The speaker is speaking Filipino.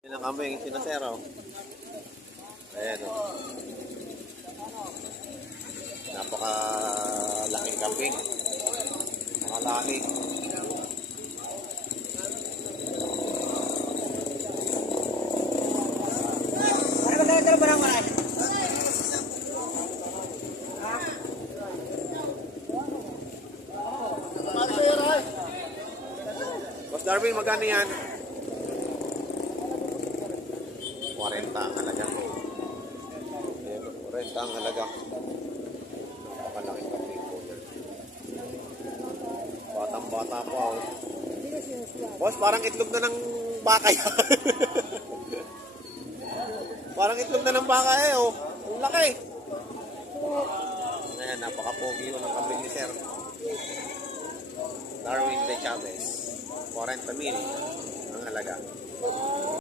Yan ang kambing sinasero. Ayan o. Napakalaking kambing. Nakalaki. Ay, magkakatalo ba ng maray? Boss Darwin, magkano yan? 40 ang halaga. 40 ang halaga. Napakalaking kambing po yan. Batang-bata po ako. Boss, parang itlog na ng baka yan. Parang itlog na ng baka eh, oh. Ang laki. Ayan, napaka-pogi yun ang kambing ni Sir Darwin de Chavez. 40,000 ang halaga.